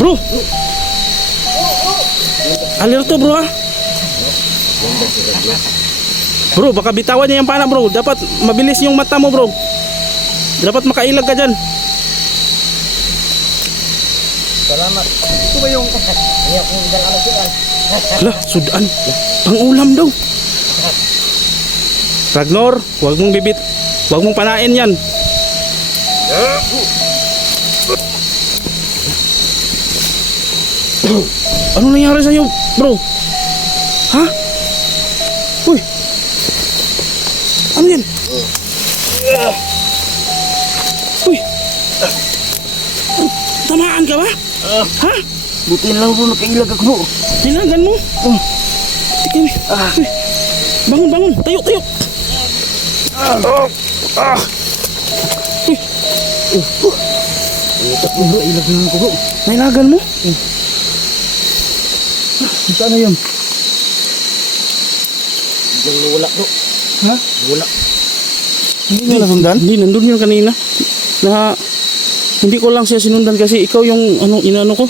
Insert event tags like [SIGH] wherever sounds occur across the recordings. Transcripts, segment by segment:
Bro! Alerto bro ah. Bro, baka bitawan niya yung pana bro. Dapat mabilis yung mata mo bro. Dapat makailag ka dyan. Salamat. Ito ba yung... Hindi akong dala na sila. Lah, sudan. Pang ulam daw. Ragnor, huwag mong bibit. Huwag mong panain yan. Ano nangyari sa'yo, bro? Ha? Uy! Ano yan? Uy! Tamaan ka ba? Ha? Buti lang po nakailag ako po. Nilagan mo? Oh. Tika, ah. Bangun, bangun. Tayo, tayo. Ah. Ah. Uy. Ito po bro, ilag lang ako po. Nailagan mo? Saan na yun? Diyan wala bro. Ha? Wala. Hindi nyo nasundan? Hindi, nandun yun kanina. Na, hindi ko lang siya sinundan kasi ikaw yung ano, inano ko.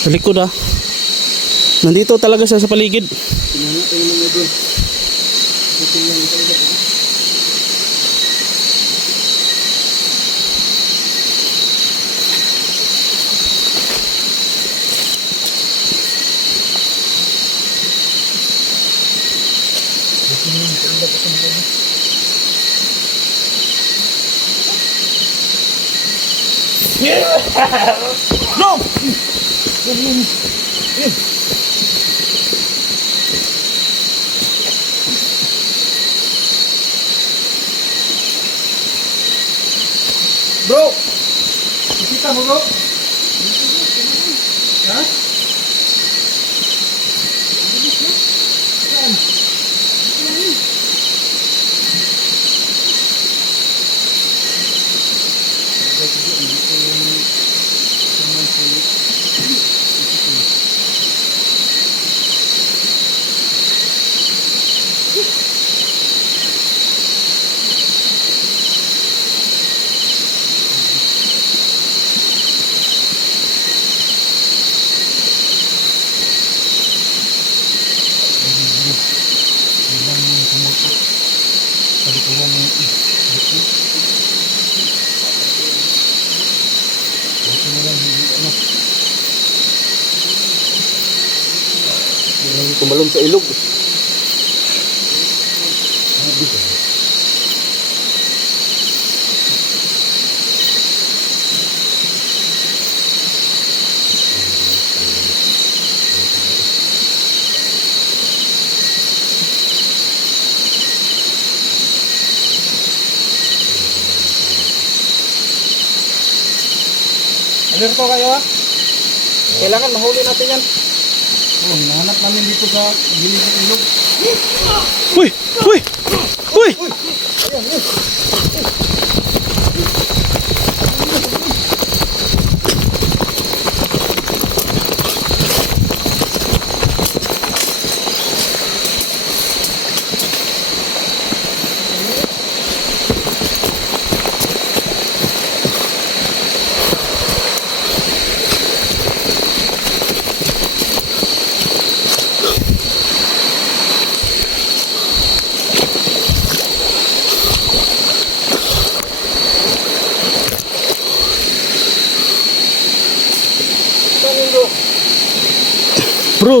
Sa likod ah. Nandito talaga siya sa paligid. Bro! Kita mo bro? Ha? Tumalon sa ilog. Alerto kayo ah. Kailangan mahuli natin yan. Oh, hinahanap namin dito sa gilid ng ilog. Uy! Uy! Uy!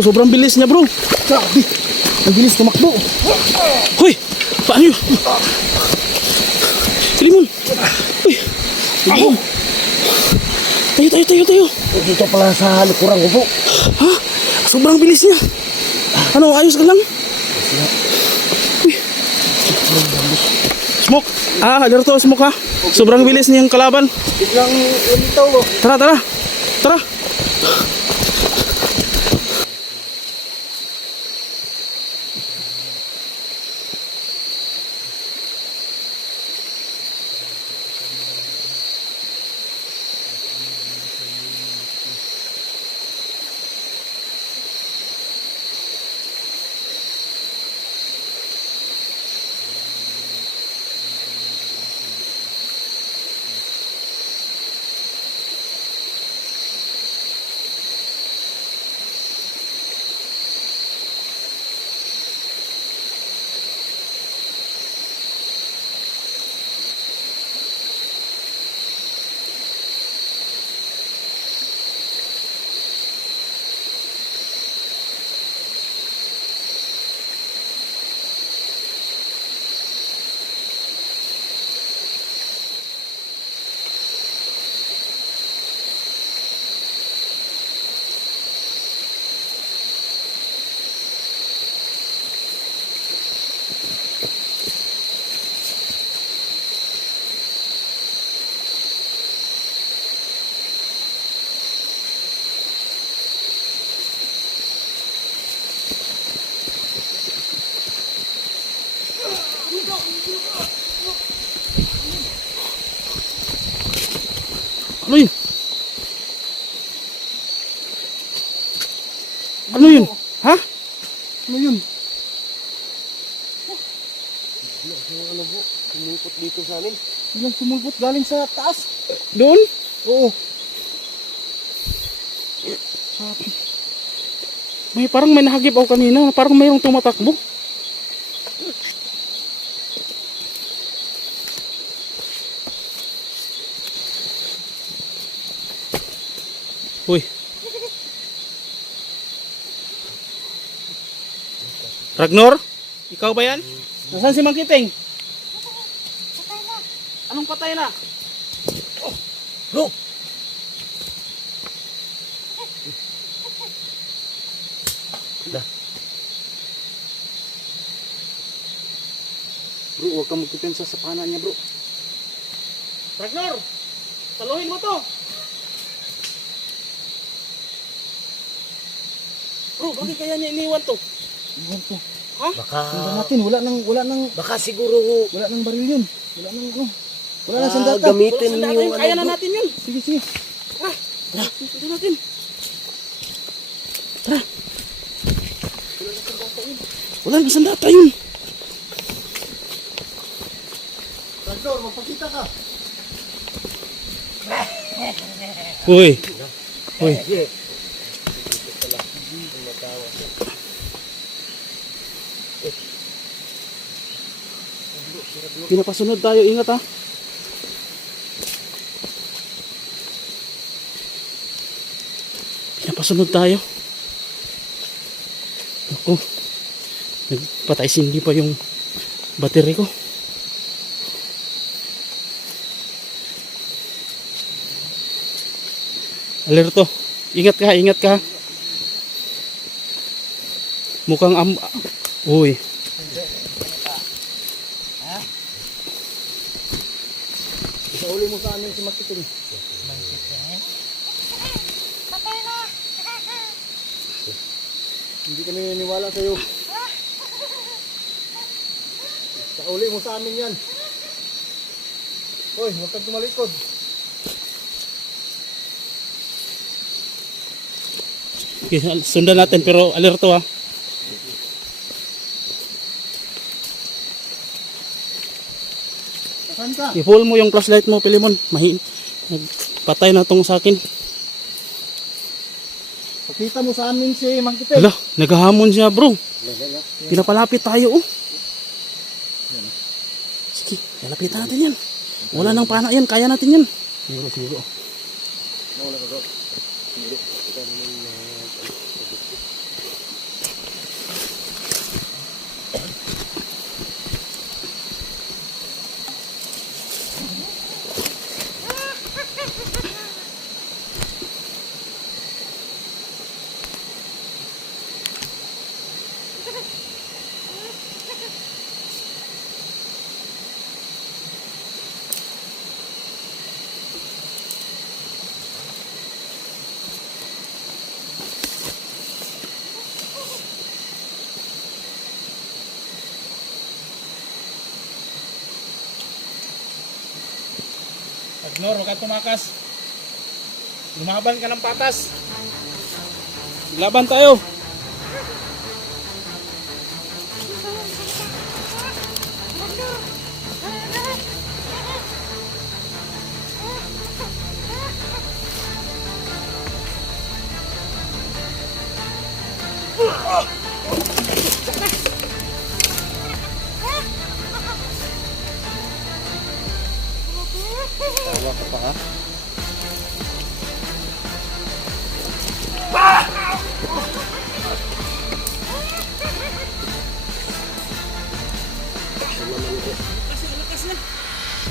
Bro, sobrang bilis niya bro. Grabe! Ang bilis tumakbo. Hoy! Paano yun? Limon! Uy! Ako! Tayo, tayo, tayo, tayo! Dito pala sa likuran ko po. Ha? Sobrang bilis niya. Ano, ayos ka lang? Uy! Smoke! Ah, alerto, smoke ha. Sobrang bilis niyang kalaban. Biglang umitaw oh. Tara, tara! Tara! Ano yun? Ha? Ano yun? Ano po? Sumulpot dito sa amin. Biglang sumulpot galing sa taas. Doon? Oo. May parang may nahagip ako kanina. Parang mayroong tumatakbo. Uy. Ragnor? Ikaw ba yan? Nasaan si Mangkiting? Patay na. Anong patay na? Bro! Bro, huwag kang magpipensa sa pana niya, bro. Ragnor! Saluhin mo to! Bro, bakit kaya niya iniwan to? Iwan ko. Baka... Tingnan natin, wala nang, wala nang, Baka siguro wala nang baril yun. Wala nang, ano. Wala nang ah, sandata. gamitin Wala yung yun, kaya na ano, natin yun. Sige, sige. Tara, ito natin. Tara. Wala nang sandata yun. Tractor, magpakita ka. Uy. Uy. Pinapasunod tayo, ingat ha. Pinapasunod tayo. Ako. Nagpatay sindi pa yung battery ko. Alerto. Ingat ka, ingat ka. Mukhang am... Uy. Isauli mo sa amin si Makiting. Patay na. Hindi kami naniwala sa'yo. Sauli mo sa amin yan. Hoy, huwag kang tumalikod. Okay, sundan natin pero alerto ha. Ka? I-pull mo yung flashlight mo, Pilimon. Mahin. Nagpatay na tong sa akin. Pakita mo sa amin si Makiting. Hala, naghahamon siya bro. Pinapalapit tayo oh. Sige, lalapitan natin yan. Wala nang pana yan, kaya natin yan. Siguro, siguro. Ignore, huwag ka tumakas. Lumaban ka ng patas. Laban tayo.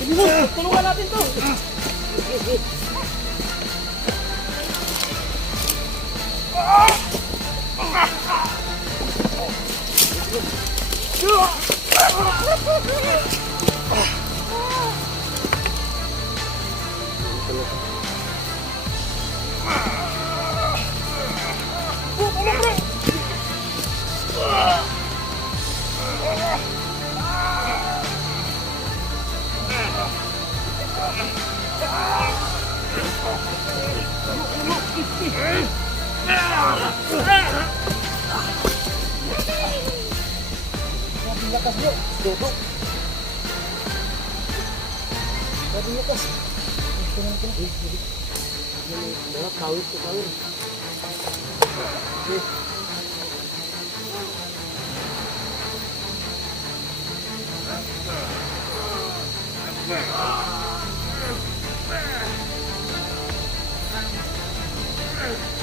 Sige bro, tulungan natin to. Ang lakas bro. Bro, bro. Ang lakas. Mga kawit ko kawit. Okay. Oh, may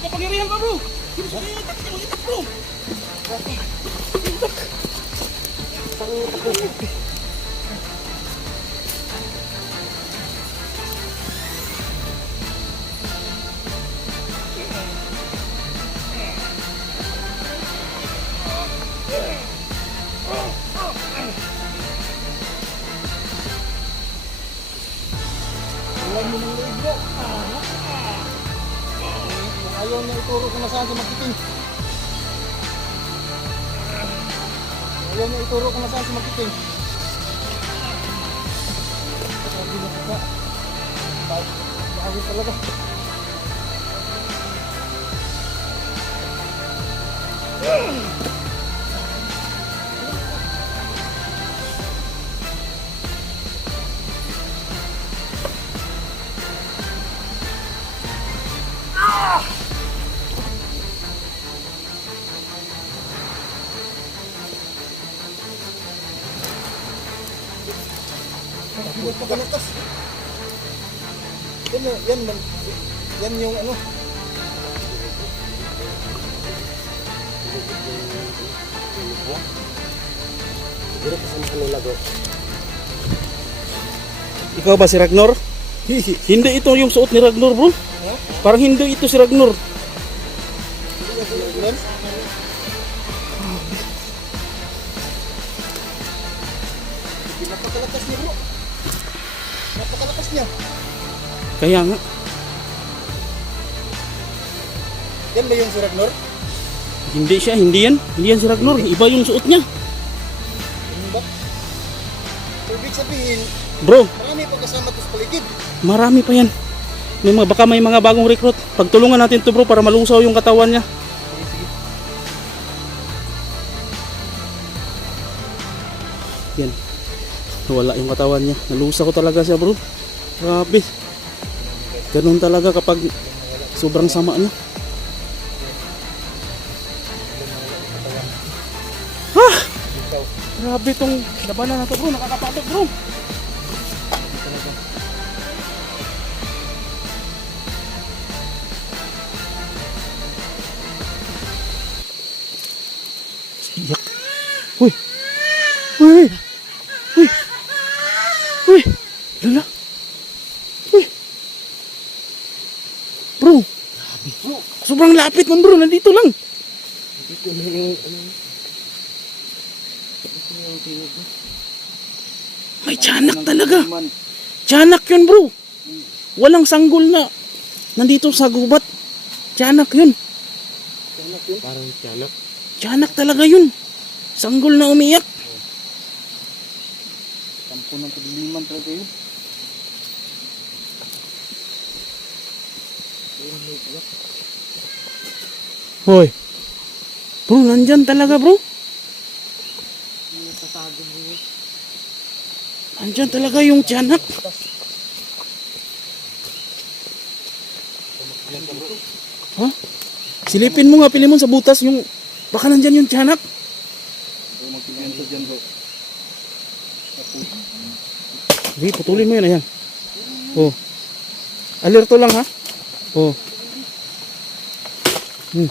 kapangyarihan pa bro. Sino sa kanya itak niya? Itak bro. Alam ituro kung nasaan si Magkiting. Ayaw niya ituro kung nasaan si Magkiting. Sabi na kita. Bakit talaga? Hindi pa kalutas. Yan, yan, yan yung ano. Siguro kasi ano lago. Ikaw ba si Ragnar? Hindi ito yung suot ni Ragnar bro. Parang hindi ito si Ragnar. Kaya nga. Yan ba yung si Ragnar? Hindi siya, hindi yan. Hindi yan si Ragnar. Iba yung suot niya. Ano ba? So, ibig sabihin, Bro, marami pa kasama to sa paligid. marami pa yan. May mga, baka may mga bagong recruit. Pagtulungan natin to bro para malusaw yung katawan niya. Yan. Wala yung katawan niya. Nalusa ko talaga siya bro. Grabe. Ganun talaga kapag sobrang sama niya. Ah! Grabe tong labanan na to bro. Nakakatakot bro. Iyak. Uy! Uy! Uy! Uy! Lala! Uy! Bro! Bro! Sobrang lapit man bro, nandito lang. Dito na yung ano. May tiyanak talaga. Tiyanak yun bro. Walang sanggol na. Nandito sa gubat. Tiyanak yun. Tiyanak yun? Parang tiyanak. Tiyanak talaga yun. Sanggol na umiyak. Tampo ng kadiliman talaga yun. Hoy. Bro, nandyan talaga bro. Nandyan talaga yung tiyanak. Ha? Silipin mo nga, pili mo sa butas yung... Baka nandyan yung tiyanak. Hindi, putulin mo yun, ayan. Oh. Alerto lang ha. Oh. Hmm.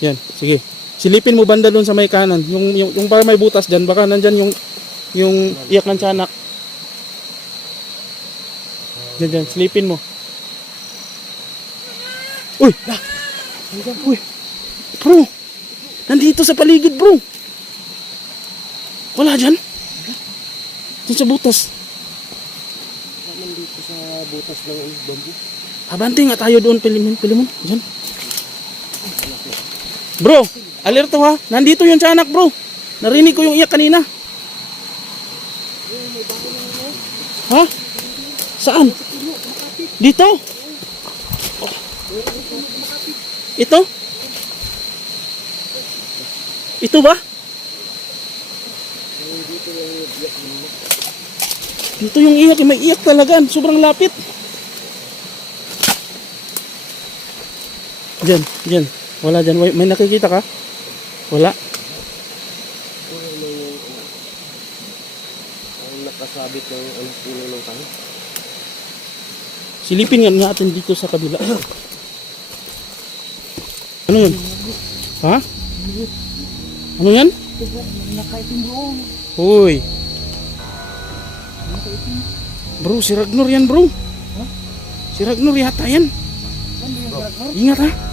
Yan, sige. Silipin mo banda doon sa may kanan. Yung, yung, yung para may butas dyan, baka nandyan yung, yung iyak ng tiyanak. Dyan, dyan, silipin mo. Uy! Uy! Bro! Nandito sa paligid, bro! Wala dyan? Doon sa butas. Naman dito sa butas ng bambu. Abante nga tayo doon, pilimon, pilimon. Diyan. Bro, alerto ha. Nandito yung tiyanak bro. Narinig ko yung iyak kanina. Ha? Saan? Dito? Oh. Ito? Ito ba? Dito yung iyak, may iyak talaga. Sobrang lapit. Diyan, diyan. Wala diyan. May, may nakikita ka? Wala. Ang nakasabit ng ano, puno ng kahoy. Silipin nga natin dito sa kabila. Ano yun? Ha? Ano yan? Nakaitim bro. Hoy. Bro, si Ragnar yan bro. Si Ragnar yata yan. Ingat ha.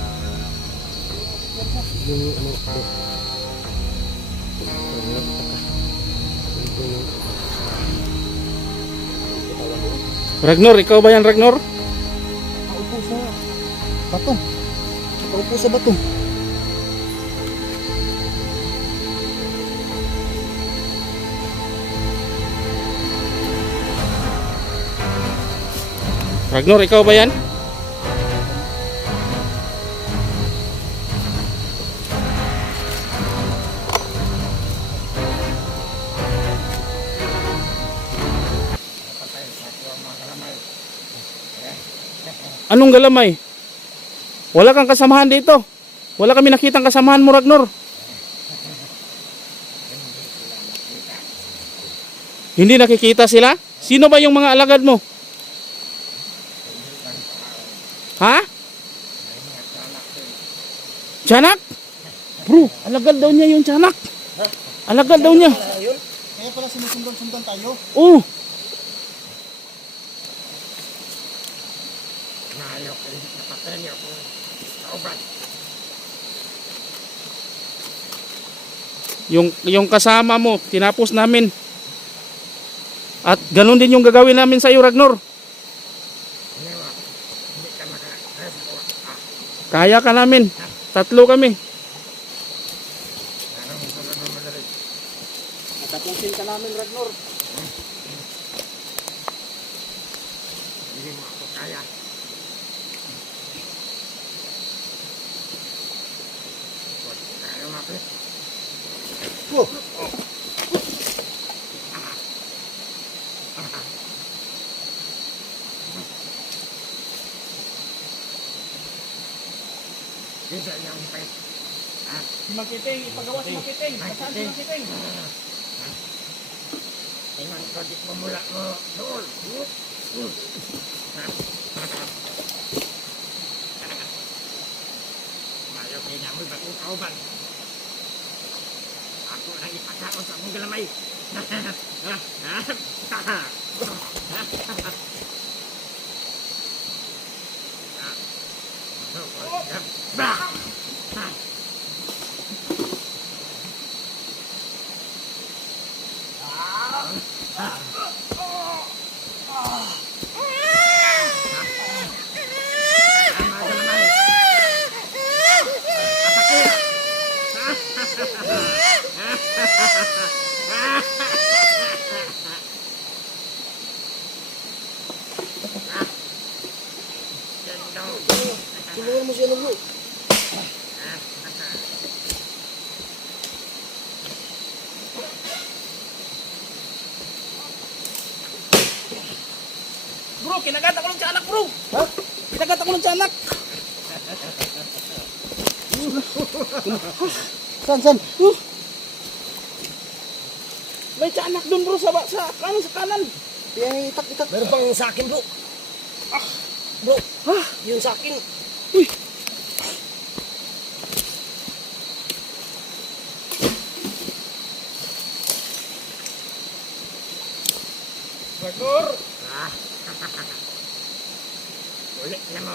Yung ano, bro. Ragnar, ikaw ba yan Ragnar? Nakaupo sa bato. Nakaupo sa bato. Ragnar, ikaw ba yan? Anong galamay? Wala kang kasamahan dito. Wala kami nakitang kasamahan mo, Ragnar. Hindi nakikita sila? Sino ba yung mga alagad mo? Ha? Tiyanak? Bro, alagad daw niya yung tiyanak. Alagad daw niya. Kaya pala sinusundan-sundan tayo. Oo. Yung, yung kasama mo, tinapos namin. At ganun din yung gagawin namin sa iyo, Ragnar. Kaya ka namin. Tatlo kami. Si Makiting, ipagawa si Makiting. Saan si Makiting? Tingnan ko di pumula mo doon. Mayo kaya mo bakong kauban. Ipakao sa mong galamay. Bah! Tulungan mo bro. Bro, kinagat ako ng tiyanak, bro. Ha? Kinagat ako ng tiyanak. San, san? Doon, bro, sa, sa kanan, sa kanan. Kaya itak, itak. Meron pang sa akin bro. Ah, bro. Ha? Yun sa akin. Uy. Bagur. Ah. [LAUGHS] Ulit na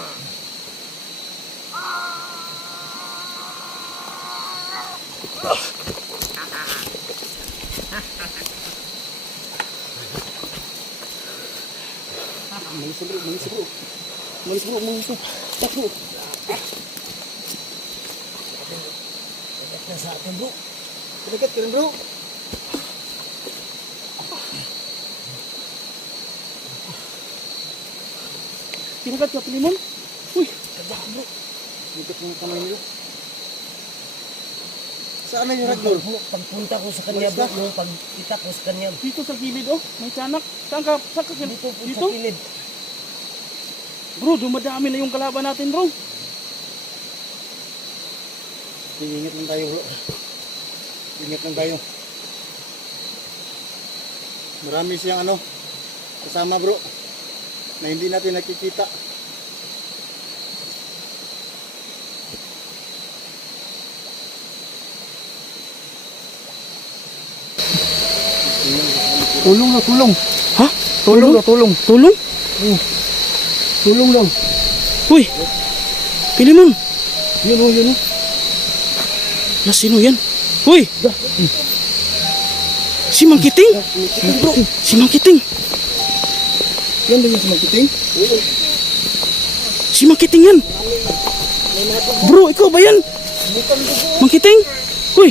bro, malis bro. Malis bro, malis bro. Tak bro. Kinagat na sa akin bro. Kinagat ka rin bro. Kinagat ka, Pilimon. Uy, Kinagat bro. Kinagat yung kamay nila. Saan na yung Ragnar? Pagpunta ko sa kanya, bro, nung pagkita ko sa kanya, dito sa gilid, oh. May tiyanak. Saan ka? Saan ka? dito Dito? sa kilid. Bro, dumadami na yung kalaban natin, bro. Ingat lang tayo bro. Ingat lang tayo. Marami siyang ano, kasama bro, na hindi natin nakikita. Tulong na, tulong. Ha? Tulong na, tulong. Tulong? Tulong lang. Uy! Pilimon! Yun o, yun o. Na sino yan? Uy! Si Mangkiting! Bro, Si Mangkiting! yan ba yung sumagiting? Si Mangkiting yan! Bro, ikaw ba yan? Mangkiting? Uy!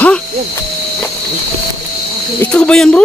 Ha? Ikaw ba yan, bro?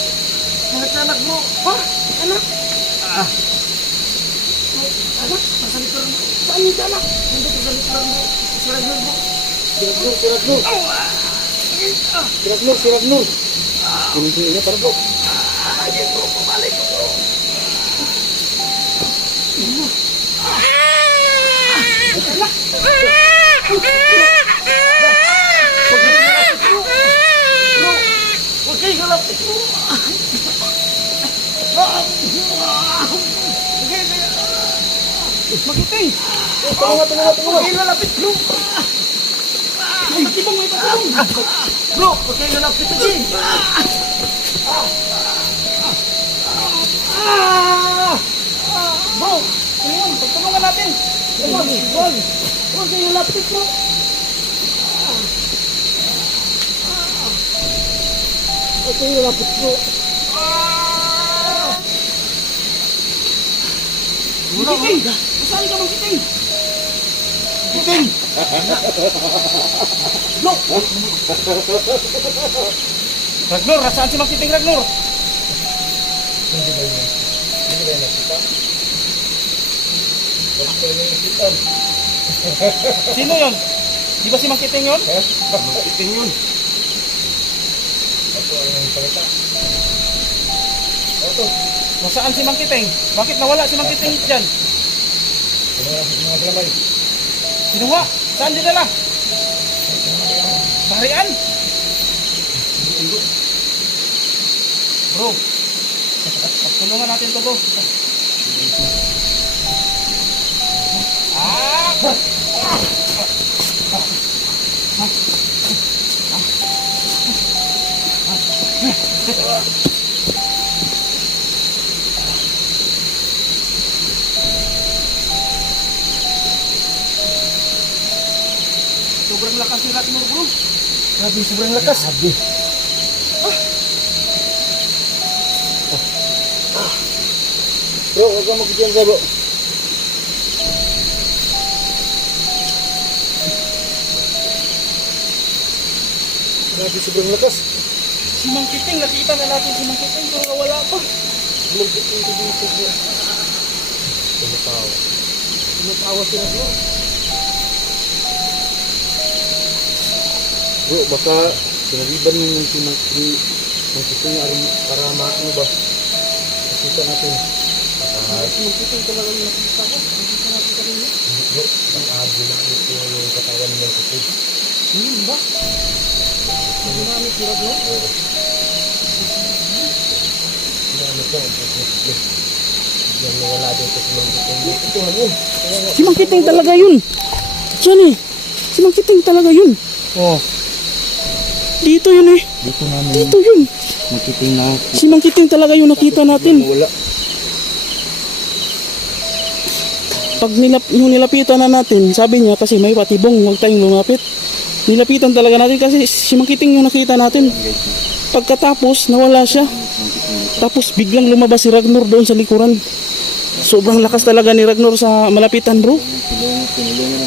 Ha? Anak? Ah. Anak? Nasa likuran mo. Saan yung anak? Nandito sa likuran mo. Sa likuran mo. Siragnur, siragnur. Siragnur, siragnur. Hindi niya para bro. Huwag kayo galapit mo. Magiting! Tunga, tunga, tunga. Huwag kayo galapit bro. Ay, patibong, may patibong. Bro, huwag kayo galapit kasi. Ah! Bro, ano yun? Pagtulungan natin. Huwag, huwag. Huwag kayo galapit bro. Huwag kayo lapit bro. Magiting! Saan ka magiting? Kiting! Ragnor, nasaan si Magiting Ragnor? Sino yon? Di ba si Magiting yon? Kiting yun. Nasaan si Mangkiting? Bakit nawala si Mangkiting dyan? Mga galamay. Kinuha? Saan din nala? Baharian? Bro, tulungan natin to bro. Ah! Ah! Ah! Ah! Bro. Grabe, sobrang lakas. Grabe. Bro, huwag kang magkikiyansa bro. Grabe, sobrang lakas. Si Mang Kiting, nakita na natin si Mang Kiting pero wala pa. Magkiting ko dito bro. Tumatawa. Tumatawa sila bro. Bro, baka sinaliban mo yung sinang ng kiting aram para maano ba? Nakita natin. Kiting talaga yung nakita ko. Natin kanina. Bro, baka ginamit ko yung katawan ng kiting. Hmm, ba? Ginamit sila bro? Oo. Ginamit ko ang kiting. Yan nawala dito kiting. Ito yun. Si Mang Kiting talaga yun. Diyan eh. Si Mang Kiting talaga yun. Oh, Dito yun eh. dito namin Dito yun. magkiting na Si Mang Kiting talaga yung nakita natin. wala. Pag nilap, yung nilapitan na natin, sabi niya kasi may patibong, huwag tayong lumapit. Nilapitan talaga natin kasi si Mang Kiting yung nakita natin. Pagkatapos, nawala siya. Tapos biglang lumabas si Ragnar doon sa likuran. Sobrang lakas talaga ni Ragnar sa malapitan bro. Tinulungan